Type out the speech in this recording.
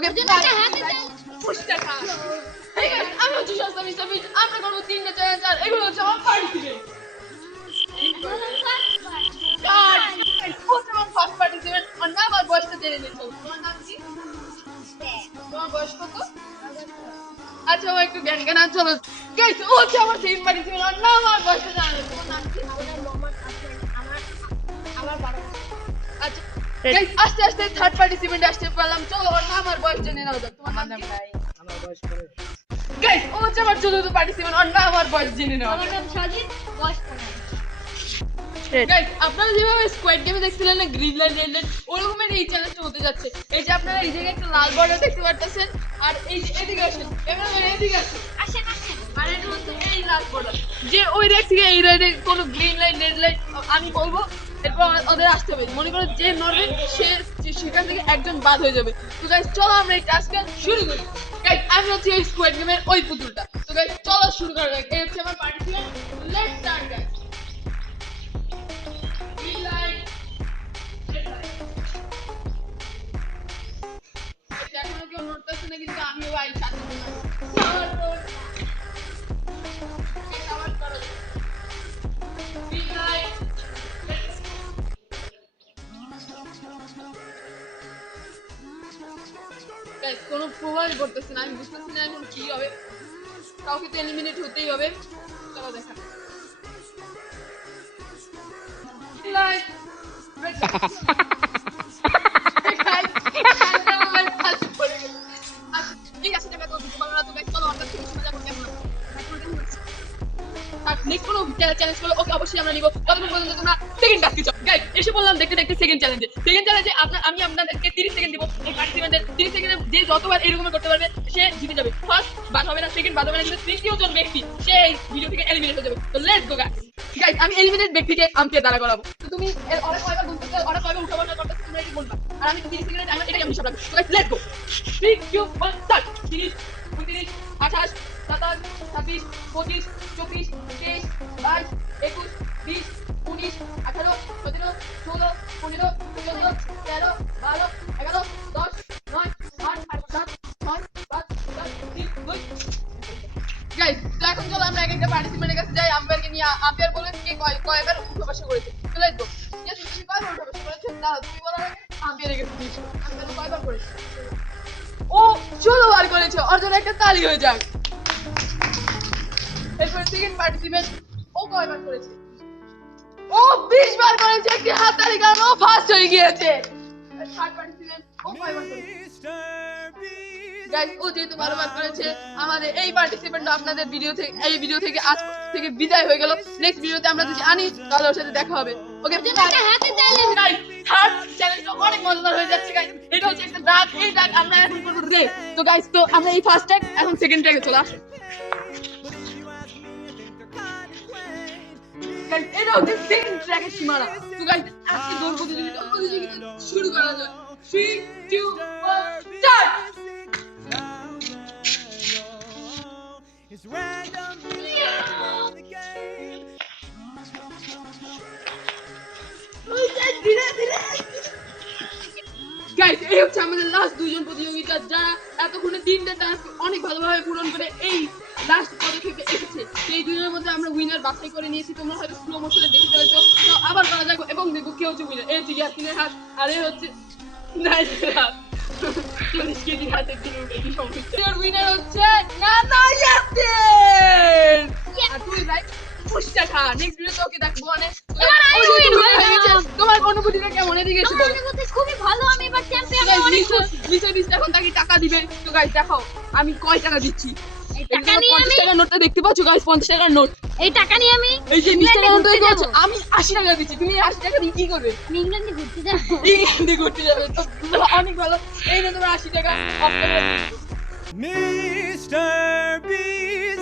ওকে হাতে আমি হচ্ছে সস্তা মিস্টার বিট আমরা করব তিনটে চ্যালেঞ্জ আর এগুলো হচ্ছে আমার পার্টিসিপেন্ট ফার্স্ট পার্টিসিপেন্ট আর না আমার বয়সটা জেনে নিচ্ছ তোমার নাম কি তোমার বয়স কত আচ্ছা ও একটু জ্ঞান জ্ঞান আছে চলো গাইস ও হচ্ছে আমার সেকেন্ড পার্টিসিপেন্ট আর না আমার বয়সটা জানা তোমার নাম কি আচ্ছা গাইস আস্তে আস্তে থার্ড পার্টিসিপেন্ট আসতে পারলাম চলো ওর নাম আর বয়স জেনে নাও যাক তোমার নাম কি? গাইস ও হচ্ছে আমার চতুর্থ পার্টিসিপেন্ট ওর নাম আর বয়স জেনে নাও। আমার নাম সজিত বয়স গাইস আপনারা যেভাবে স্কোয়াড গেমে দেখছিলেন না গ্রিন লাইন রেড লাইন ওরকমের এই চ্যালেঞ্জটা হতে যাচ্ছে। এই যে আপনারা এই জায়গায় একটা লাল বর্ডার দেখতে পারতেছেন আর এই যে এদিকে আসেন এবার এদিকে আসেন। আসেন আসেন আর এটা হচ্ছে এই লাল বর্ডার যে ওই রেড থেকে এই রেডে কোনো গ্রিন লাইন রেড লাইন আমি বলব এরপর ওদের আসতে হবে। মনে করো যে নড়বে, সে সেখান থেকে একজন বাদ হয়ে যাবে। তো গাইজ চলো আমরা এই টাস্ক শুরু করি। গাইজ আমি হচ্ছি এই স্কোয়াড গেমের ওই পুতুলটা। তো গাইজ চলো শুরু করা যাক। এই হচ্ছে আমার পার্টিসিপেন্ট লেটস Guys, কোনো প্রভাবই করতেছে না। আমি বুঝতেছি না এখন কি হবে। কাউকে তো এলিমিনেট হতেই হবে। চলো দেখা। Like, কোনো চ্যালেঞ্জ করলে ওকে অবশ্যই আমরা নিব। ততক্ষণ পর্যন্ত তোমরা সেকেন্ড টাস্কে যাও। গাইস এসে বললাম, দেখতে দেখতে সেকেন্ড চ্যালেঞ্জে সেকেন্ড চ্যালেঞ্জে আপনার আমি আপনাদেরকে 30 সেকেন্ড দিব। এই পার্টিসিপেন্টদের 30 সেকেন্ডে যে যতবার এরকম করতে পারবে, সে জিতে যাবে। ফার্স্ট বাদ হবে না সেকেন্ড বাদ হবে না, কিন্তু তৃতীয় জন ব্যক্তি, সে এই ভিডিও থেকে এলিমিনেট হয়ে যাবে। তো লেটস গো গাইস গাইস আমি এলিমিনেট ব্যক্তিকে আম্পায়ার দ্বারা করাবো। তো তুমি অনেক কয়বার বলতে অনেক কয়বার উঠাবো না করতে তোমরা এটি বলবা। আর আমি 30 সেকেন্ডের টাইমার এটাই আমি হিসাব রাখব তো গাইস লেটস গো 3 2 1 স্টার্ট 30 29 28 27 26 25 24 23 বাইশ, একুশ, বিশ, উনিশ, আঠারো, সতেরো, ষোলো, পনেরো, চোদ্দ, তেরো, বারো, এগারো, দশ, নয় আট, সাত, ছয় পাঁচ চার তিন, দুই। চলো আমরা এক যাই, আম্পায়ারকে নিয়ে আম্পায়ার বলবেন কে কয় কয়বার উঠে করেছে। চলে তো যে তুমি কয়বার উঠে বসে করেছ? না তুমি বলার ও ষোলো বার করেছে। ওর জন্য একটা তালি হয়ে যাক। এরপর সেকেন্ড পার্টিসিপেন্ট কয়বার করেছে? ও 20 বার করেছে একটি ও ফার্স্ট হয়ে গিয়েছে। থার্ড পার্টিসিপেন্ট ও কয়বার করেছে। গাইস ও যেহেতু বারবার করেছে আমাদের এই পার্টিসিপেন্ট আপনাদের ভিডিও থেকে এই ভিডিও থেকে আজ থেকে বিদায় হয়ে গেল। নেক্সট ভিডিওতে আমরা যদি আনি তাহলে ওর সাথে দেখা হবে। ওকে হাতে challenge। গাইস থার্ড চ্যালেঞ্জটা অনেক মজাদার হয়ে যাচ্ছে গাইস এটা হচ্ছে একটা ডাক এই ডাক আমরা এখন করব রেস তো গাইস তো আমরা এই ফার্স্ট ট্যাগ এখন সেকেন্ড ট্যাগে চলে আসি গাইস, এটা হচ্ছে সেকেন্ড ট্র্যাকের সীমানা। তো গাইস, আজকে দৌড় প্রতিযোগিতা প্রতিযোগিতা শুরু করা যাক। 3 2 1 start It's random the game. Guys এই হচ্ছে আমাদের লাস্ট দুইজন প্রতিযোগিতা যারা এতক্ষণে তিনটে টাস্ক অনেক ভালোভাবে পূরণ করে এই লাস্ট পদক্ষেপে এসেছে। সেই দুজনের মধ্যে আমরা উইনার বাছাই করে নিয়েছি, তোমরা হয়তো স্লো মোশনে দেখে ফেলেছো। তো আবার করা যাক এবং দেখো কে হচ্ছে উইনার এই হচ্ছে ইয়াসিনের হাত, আর এই হচ্ছে দেখব অনেক। টাকা দিবে? তো গাইস দেখো আমি কয় টাকা দিচ্ছি? এই টাকা নিয়ে পঞ্চাশ টাকার নোটটা দেখতে পাচ্ছ গাইস পঞ্চাশ টাকার নোট এই টাকা নিয়ে আমি এই যে নিচে পাচ্ছ যাব। আমি আশি টাকা দিচ্ছি। তুমি আশি টাকা দিয়ে কি করবে? ইংল্যান্ডে ঘুরতে যাব। ইংল্যান্ডে ঘুরতে যাবে। তো অনেক ভালো। এই না তোমার আশি টাকা। Off করে দিচ্ছি। Mr. Beast